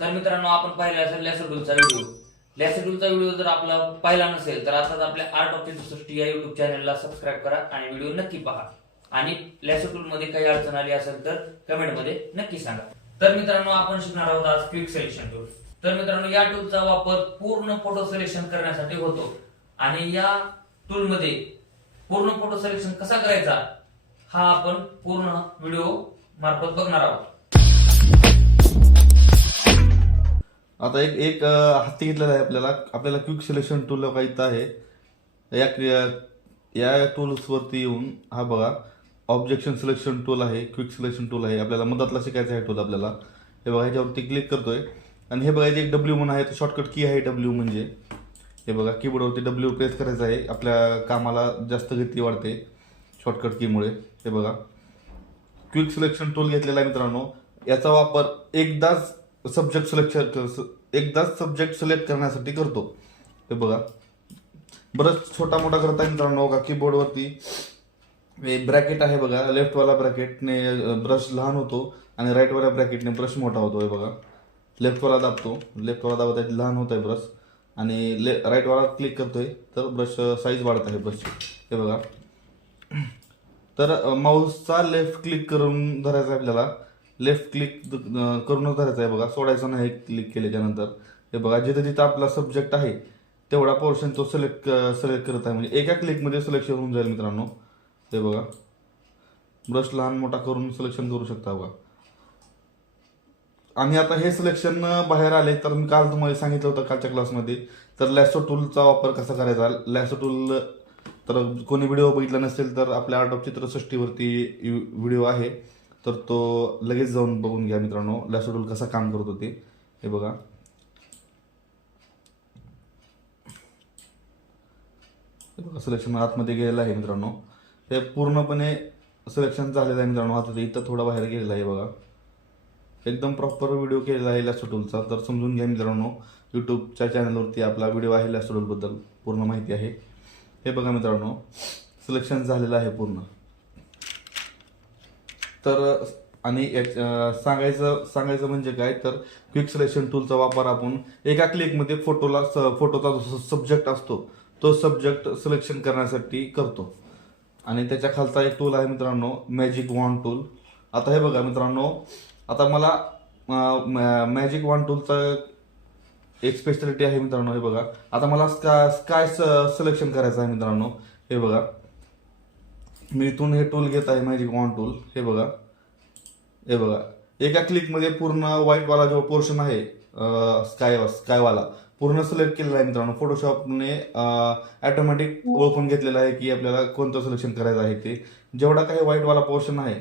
तर मित्रांनो, आपण पाहिला असेल लॅसो टूलचा व्हिडिओ. लॅसो टूलचा व्हिडिओ जर आपला पाहिला नसेल तर आताच आपल्या आर्ट ऑफ चित्रसृष्टी या युट्यूब चॅनलला सबस्क्राईब करा आणि व्हिडिओ नक्की पहा. आणि लॅसो टूल मध्ये काही अडचण आली असेल तर कमेंट मध्ये नक्की सांगा. तर मित्रांनो, आपण शिकणार आहोत आज क्विक सिलेक्शन टूल. तर मित्रांनो, या टूलचा वापर पूर्ण फोटो सिलेक्शन करण्यासाठी होतो आणि या टूल मध्ये पूर्ण फोटो सिलेक्शन कसा करायचा हा आपण पूर्ण व्हिडिओ मार्फत बघणार आहोत. आता एक एक हत्ती घेतलेला आहे आपल्याला क्विक सिलेक्शन टूल काही आहे. या टूल्सवरती येऊन हा बघा, ऑब्जेक्शन सिलेक्शन टूल आहे, क्विक सिलेक्शन टूल आहे. आपल्याला मदतला शिकायचं आहे टूल आपल्याला. हे बघा, ह्याच्यावरती क्लिक करतोय आणि हे बघा, एक डब्ल्यू म्हणून आहे, शॉर्टकट की आहे डब्ल्यू. म्हणजे हे बघा, कीबोर्डवरती डब्ल्यू प्रेस करायचं आहे. आपल्या कामाला जास्त गती वाढते शॉर्टकट कीमुळे. हे बघा, क्विक सिलेक्शन टूल घेतलेला आहे मित्रांनो. याचा वापर एकदाच सब्जेक्ट सिलेक्ट करण्यासाठी करतो. हे बघा, बरंच छोटा मोठा करता आहे मित्रांनो. का कीबोर्डवरती ब्रॅकेट आहे बघा, लेफ्टवाला ब्रॅकेटने ब्रश लहान होतो आणि राईटवाल्या ब्रॅकेटने ब्रश मोठा होतो. हे बघा, लेफ्टवाला दाबत आहे, लहान होत आहे ब्रश, आणि राईटवाला क्लिक करतोय तर ब्रश साईज वाढत आहे ब्रश. हे बघा, तर माऊसचा लेफ्ट क्लिक करून धरायचा आहे आपल्याला. लेफ्ट क्लिक करूनच धरायचं आहे बघा, सोडायचं नाही क्लिक केल्याच्यानंतर. हे बघा, जिथं जिथं आपला सब्जेक्ट आहे तेवढा पोर्शन तो सिलेक्ट करत आहे. म्हणजे एका क्लिकमध्ये सिलेक्शन होऊन जाईल मित्रांनो. हे बघा, ब्रश लहान मोठा करून सिलेक्शन करू शकता बघा. आणि आता हे सिलेक्शन बाहेर आले तर मी काल तुम्हाला सांगितलं होतं कालच्या क्लासमध्ये, तर लॅसो टूलचा वापर कसा करायचा. लॅसो टूल तर कोणी व्हिडिओ बघितला नसेल तर आपल्या आर्ट ऑफ चित्रसृष्टीवरती व्हिडिओ आहे, तर तो लगेच जाऊन बघून घ्या मित्रांनो, लॅसो टूल कसा काम करतो ते. हे बघा, सिलेक्शन आतमध्ये गेलेलं आहे मित्रांनो. हे पूर्णपणे सिलेक्शन झालेलं आहे मित्रांनो. आता इथं थोडा बाहेर गेलेला आहे बघा. एकदम प्रॉपर व्हिडिओ केलेला आहे लॅसो टूलचा. तर समजून घ्या मित्रांनो, यूट्यूबच्या चॅनलवरती आपला व्हिडिओ आहे, लॅसो टूलबद्दल पूर्ण माहिती आहे. हे बघा मित्रांनो, सिलेक्शन झालेलं आहे पूर्ण. तर आणि सांगायचं म्हणजे काय, तर क्विक सिलेक्शन टूलचा वापर आपण एका क्लिकमध्ये फोटोचा जो सब्जेक्ट असतो तो सब्जेक्ट सिलेक्शन करण्यासाठी करतो. आणि त्याच्या खालचा एक टूल आहे मित्रांनो, मॅजिक वॉन्ड टूल. आता हे बघा मित्रांनो, आता मला मॅजिक वॉन्ड टूलचा एक स्पेशालिटी आहे मित्रांनो. हे बघा, आता मला स्काय सिलेक्शन करायचं आहे मित्रांनो. हे बघा, मी इथून हे टूल घेत आहे, मॅजिक वॉन्ड टूल. हे बघा, एका क्लिकमध्ये पूर्ण व्हाईटवाला जो पोर्शन आहे स्कायवाला पूर्ण सिलेक्ट केलेला आहे मित्रांनो. फोटोशॉपने ऑटोमॅटिक ओळखून घेतलेलं आहे की आपल्याला कोणतं सिलेक्शन करायचं आहे ते. जेवढा काही व्हाईटवाला पोर्शन आहे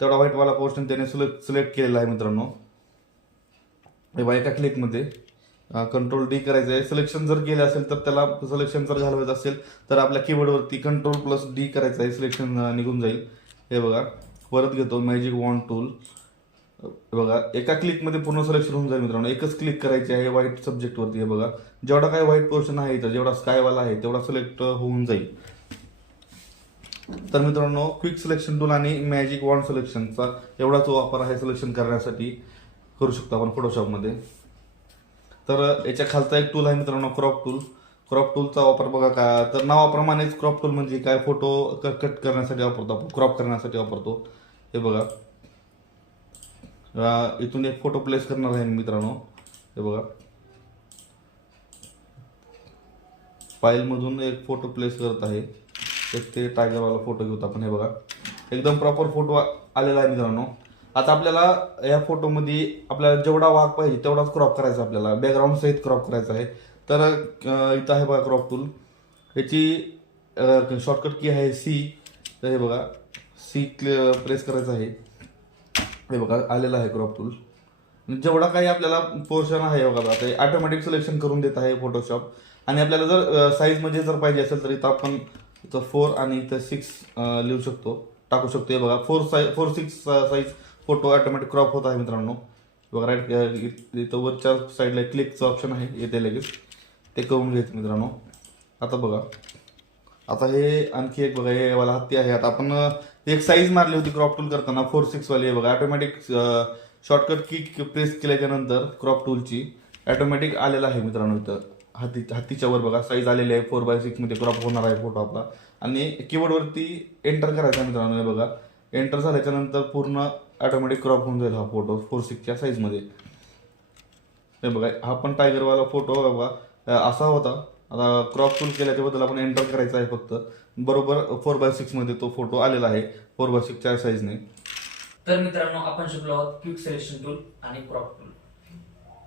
तेवढा व्हाईटवाला पोर्शन त्याने सिलेक्ट केलेला आहे मित्रांनो. हे बघा, एका क्लिकमध्ये कंट्रोल डी करायचं आहे. सिलेक्शन जर केलं असेल तर त्याला सिलेक्शन जर घालवायचं असेल तर आपल्या कीबोर्डवरती कंट्रोल+D करायचं आहे, सिलेक्शन निघून जाईल. हे बघा, परत घेतो मॅजिक वॉन्ड टूल. बघा, एका क्लिकमध्ये पूर्ण सिलेक्शन होऊन जाईल मित्रांनो. एकच क्लिक करायची आहे व्हाईट सब्जेक्टवरती. हे बघा, जेवढा काही व्हाईट पोर्शन आहे इथं, जेवढा स्कायवाला आहे तेवढा सिलेक्ट होऊन जाईल. तर मित्रांनो, क्विक सिलेक्शन टूल आणि मॅजिक वॉन्ड सिलेक्शनचा एवढाच वापर आहे सिलेक्शन करण्यासाठी, करू शकतो आपण फोटोशॉपमध्ये. तर याच्या खालचा एक टूल आहे मित्रांनो, क्रॉप टूल. क्रॉप टूलचा वापर बघा का, तर नावाप्रमाणेच क्रॉप टूल म्हणजे काय, फोटो कट करण्यासाठी वापरतो आपण, क्रॉप करण्यासाठी वापरतो. हे बघा, इथून एक फोटो प्लेस करणार आहे मित्रांनो. हे बघा, फाईलमधून एक फोटो प्लेस करत आहे. ते टायगरवाला फोटो घेऊत आपण. हे बघा, एकदम प्रॉपर फोटो आलेला आहे मित्रांनो. आता आपल्याला या फोटोमध्ये आपल्याला जेवढा वाघ पाहिजे तेवढाच क्रॉप करायचा, आपल्याला बॅकग्राऊंड सहित क्रॉप करायचा आहे. तर इथं आहे बघा क्रॉप टूल. याची शॉर्टकट की आहे C. तर हे बघा, C प्रेस करायचं आहे. हे बघा, आलेला आहे क्रॉप टूल. जेवढा काही आपल्याला पोर्शन आहे बघा, आता ऑटोमॅटिक सिलेक्शन करून देत आहे फोटोशॉप. आणि आपल्याला जर साईजमध्ये जर पाहिजे असेल तर इथं आपण 4 आणि इथं 6 लिहू शकतो, टाकू शकतो. हे बघा, 4-6 साईज फोटो ऑटोमॅटिक क्रॉप होत आहे मित्रांनो. बघा, राईट इथं वरच्या साईडला क्लिकचं ऑप्शन आहे, येते लगेच, ते करून घ्यायचं मित्रांनो. आता बघा, आता हे आणखी एक बघा, हे वाला हत्ती आहे. आता आपण एक साईज मारली होती क्रॉप टूल करताना 4-6 वाली. हे बघा, ऑटोमॅटिक शॉर्टकट की प्रेस केल्याच्या नंतर क्रॉप टूलची ऑटोमॅटिक आलेला आहे मित्रांनो. इथं हातीच्या वर बघा साईज आलेली आहे. 4x6 मध्ये क्रॉप होणार आहे फोटो आपला. आणि कीबोर्डवरती एंटर करायचा आहे मित्रांनो. हे बघा एंटर झाल्याच्या नंतर पूर्ण ऑटोमॅटिक क्रॉप होऊन जाईल हा फोटो 4:6 साईज मध्ये. हे बघा हा पण टायगरवाला फोटो बघा असा होता. आता क्रॉप टूल केल्याच्या बद्दल आपण एंटर करायचं आहे फक्त. बरोबर 4x6 मध्ये तो फोटो आलेला आहे 4x6 साईजने. तर मित्रांनो आपण शिकलो आहोत क्विक सिलेक्शन टूल आणि क्रॉप टूल.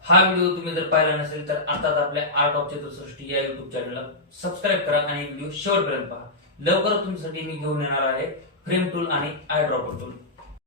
हा व्हिडिओ तुम्ही जर पाहिला नसेल तर आताच आपल्या आर्ट ऑफ चतुसृष्टी या युट्यूब चॅनलला सबस्क्राईब करा आणि व्हिडिओ शेवटपर्यंत पहा. लवकरच तुमच्यासाठी मी घेऊन येणार आहे फ्रेम टूल आणि आय ड्रॉपर टूल.